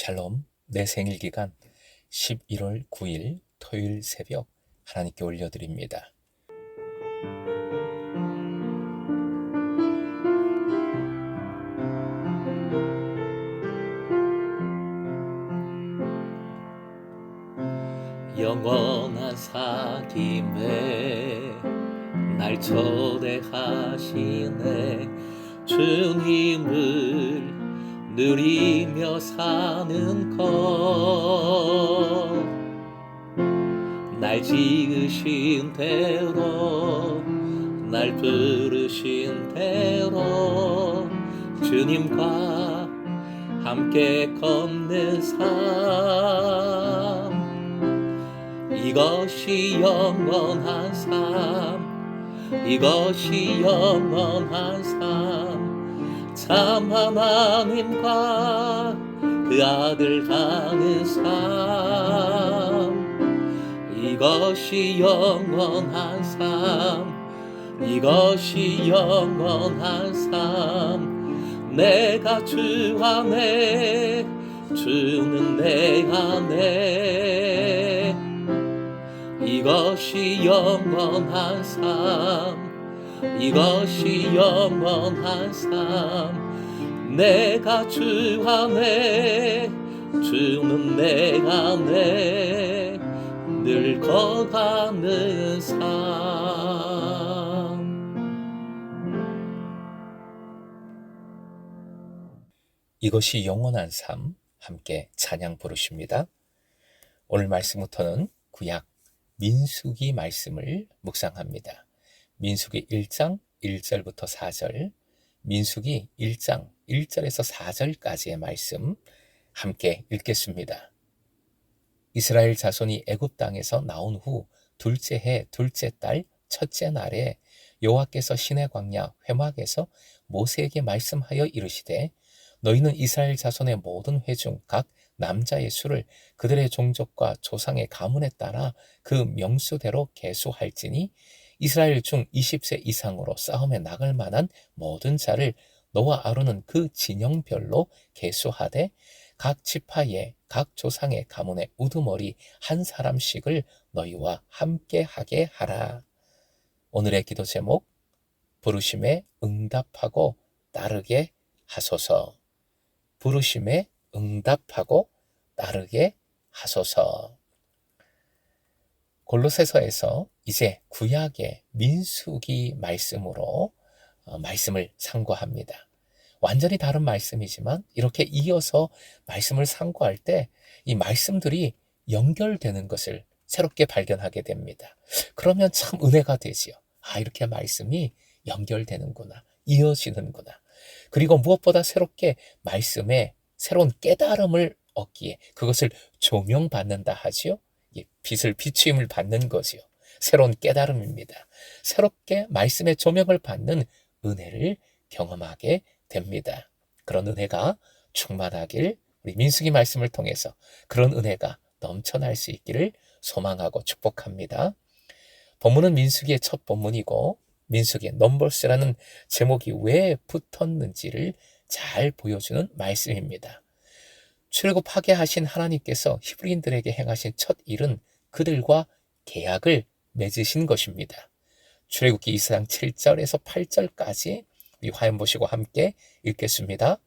샬롬, 내 생일 기간 11월 9일 토요일 새벽 하나님께 올려드립니다. 영원한 사귐에 날 초대하시네. 주님을 누리며 사는 것, 날 지으신 대로, 날 부르신 대로 주님과 함께 걷는 삶, 이것이 영원한 삶, 이것이 영원한 삶, 참 하나님과 그 아들 가는 삶, 이것이 영원한 삶, 이것이 영원한 삶. 내가 주 안에, 주는 내 안에, 이것이 영원한 삶, 이것이 영원한 삶. 내가 주 안에, 주는 내 안에 늘 거하는 삶. 이것이 영원한 삶, 함께 찬양 부르십니다. 오늘 말씀부터는 구약 민수기 말씀을 묵상합니다. 민수기 1장 1절부터 4절, 민수기 1장 1절에서 4절까지의 말씀 함께 읽겠습니다. 이스라엘 자손이 애굽 땅에서 나온 후 둘째 해 둘째 달 첫째 날에 여호와께서 시내 광야 회막에서 모세에게 말씀하여 이르시되, 너희는 이스라엘 자손의 모든 회 중 각 남자의 수를 그들의 종족과 조상의 가문에 따라 그 명수대로 계수할지니, 이스라엘 중 20세 이상으로 싸움에 나갈 만한 모든 자를 너와 아론은 그 진영별로 계수하되, 각 지파의 각 조상의 가문의 우두머리 한 사람씩을 너희와 함께 하게 하라. 오늘의 기도 제목, 부르심에 응답하고 따르게 하소서. 부르심에 응답하고 따르게 하소서. 골로새서에서 이제 구약의 민수기 말씀으로 말씀을 상고합니다. 완전히 다른 말씀이지만 이렇게 이어서 말씀을 상고할 때 이 말씀들이 연결되는 것을 새롭게 발견하게 됩니다. 그러면 참 은혜가 되지요. 이렇게 말씀이 연결되는구나, 이어지는구나. 그리고 무엇보다 새롭게 말씀에 새로운 깨달음을 얻기에 그것을 조명받는다 하지요. 빛을 비추임을 받는 거지요. 새로운 깨달음입니다. 새롭게 말씀의 조명을 받는 은혜를 경험하게 됩니다. 그런 은혜가 충만하길, 우리 민수기 말씀을 통해서 그런 은혜가 넘쳐날 수 있기를 소망하고 축복합니다. 본문은 민수기의 첫 본문이고, 민수기의 넘버스라는 제목이 왜 붙었는지를 잘 보여주는 말씀입니다. 출애굽하게 하신 하나님께서 히브리인들에게 행하신 첫 일은 그들과 계약을 맺으신 것입니다. 출애굽기 2장 7절에서 8절까지 우리 화면 보시고 함께 읽겠습니다.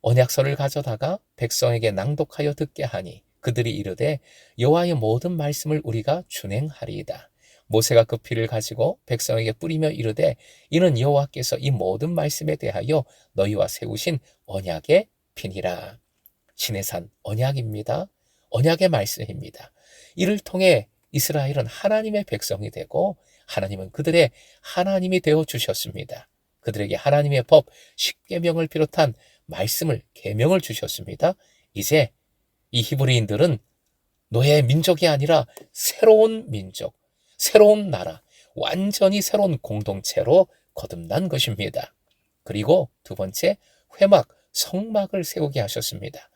언약서를 가져다가 백성에게 낭독하여 듣게 하니 그들이 이르되, 여호와의 모든 말씀을 우리가 준행하리이다. 모세가 그 피를 가지고 백성에게 뿌리며 이르되, 이는 여호와께서 이 모든 말씀에 대하여 너희와 세우신 언약의 피니라. 시내산 언약입니다. 언약의 말씀입니다. 이를 통해 이스라엘은 하나님의 백성이 되고, 하나님은 그들의 하나님이 되어 주셨습니다. 그들에게 하나님의 법 10계명을 비롯한 말씀을, 계명을 주셨습니다. 이제 이 히브리인들은 노예 민족이 아니라 새로운 민족, 새로운 나라, 완전히 새로운 공동체로 거듭난 것입니다. 그리고 두 번째, 회막, 성막을 세우게 하셨습니다.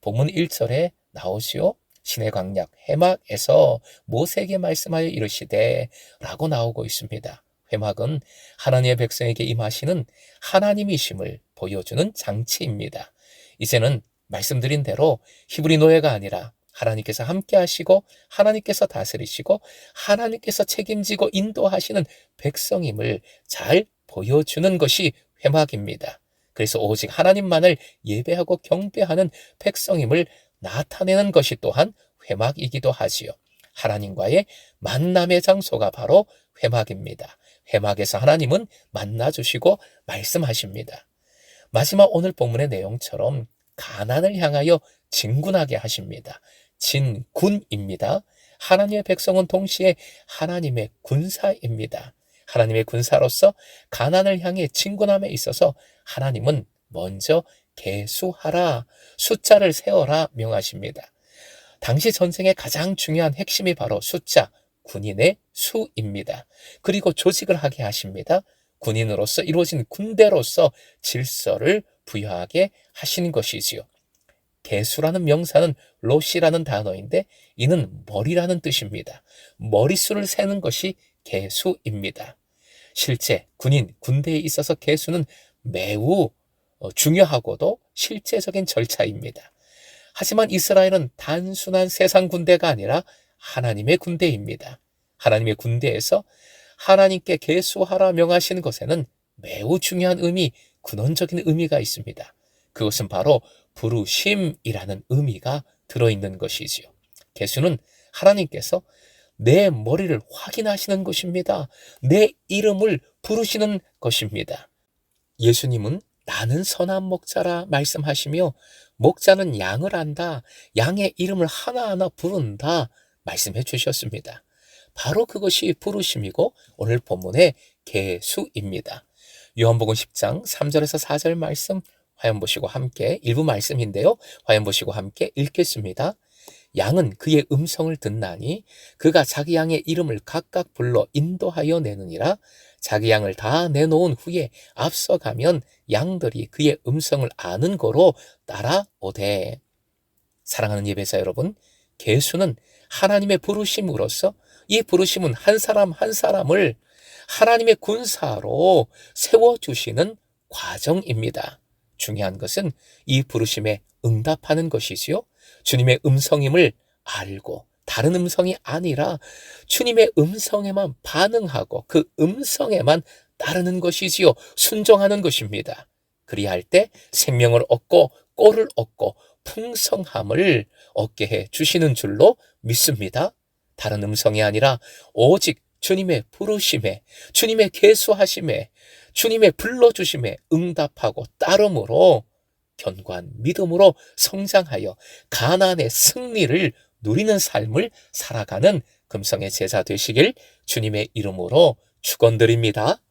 본문 1절에 나오지요. 시내 광야 회막에서 모세에게 말씀하여 이르시되 라고 나오고 있습니다. 회막은 하나님의 백성에게 임하시는 하나님이심을 보여주는 장치입니다. 이제는 말씀드린 대로 히브리 노예가 아니라 하나님께서 함께 하시고 하나님께서 다스리시고 하나님께서 책임지고 인도하시는 백성임을 잘 보여주는 것이 회막입니다. 그래서 오직 하나님만을 예배하고 경배하는 백성임을 나타내는 것이 또한 회막이기도 하지요. 하나님과의 만남의 장소가 바로 회막입니다. 회막에서 하나님은 만나주시고 말씀하십니다. 마지막 오늘 본문의 내용처럼 가나안을 향하여 진군하게 하십니다. 진군입니다. 하나님의 백성은 동시에 하나님의 군사입니다. 하나님의 군사로서 가나안을 향해 진군함에 있어서 하나님은 먼저 계수하라, 숫자를 세어라 명하십니다. 당시 전쟁의 가장 중요한 핵심이 바로 숫자, 군인의 수입니다. 그리고 조직을 하게 하십니다. 군인으로서 이루어진 군대로서 질서를 부여하게 하시는 것이지요. 계수라는 명사는 로시라는 단어인데 이는 머리라는 뜻입니다. 머릿수를 세는 것이 계수입니다. 실제 군대에 있어서 계수는 매우 중요하고도 실제적인 절차입니다. 하지만 이스라엘은 단순한 세상 군대가 아니라 하나님의 군대입니다. 하나님의 군대에서 하나님께 계수하라 명하시는 것에는 매우 중요한 의미, 근원적인 의미가 있습니다. 그것은 바로 부르심이라는 의미가 들어있는 것이지요. 계수는 하나님께서 내 머리를 확인하시는 것입니다. 내 이름을 부르시는 것입니다. 예수님은 나는 선한 목자라 말씀하시며 목자는 양을 안다, 양의 이름을 하나하나 부른다 말씀해 주셨습니다. 바로 그것이 부르심이고 오늘 본문의 계수입니다. 요한복음 10장 3절에서 4절 말씀 화면 보시고 함께 일부 말씀인데요. 화면 보시고 함께 읽겠습니다. 양은 그의 음성을 듣나니 그가 자기 양의 이름을 각각 불러 인도하여 내느니라. 자기 양을 다 내놓은 후에 앞서가면 양들이 그의 음성을 아는 거로 따라오되. 사랑하는 예배자 여러분, 계수는 하나님의 부르심으로서 이 부르심은 한 사람 한 사람을 하나님의 군사로 세워주시는 과정입니다. 중요한 것은 이 부르심에 응답하는 것이지요. 주님의 음성임을 알고 다른 음성이 아니라 주님의 음성에만 반응하고 그 음성에만 따르는 것이지요. 순종하는 것입니다. 그리할 때 생명을 얻고 꼴을 얻고 풍성함을 얻게 해 주시는 줄로 믿습니다. 다른 음성이 아니라 오직 주님의 부르심에, 주님의 계수하심에, 주님의 불러주심에 응답하고 따름으로 견고한 믿음으로 성장하여 가나안의 승리를 누리는 삶을 살아가는 금성의 제자 되시길 주님의 이름으로 축원드립니다.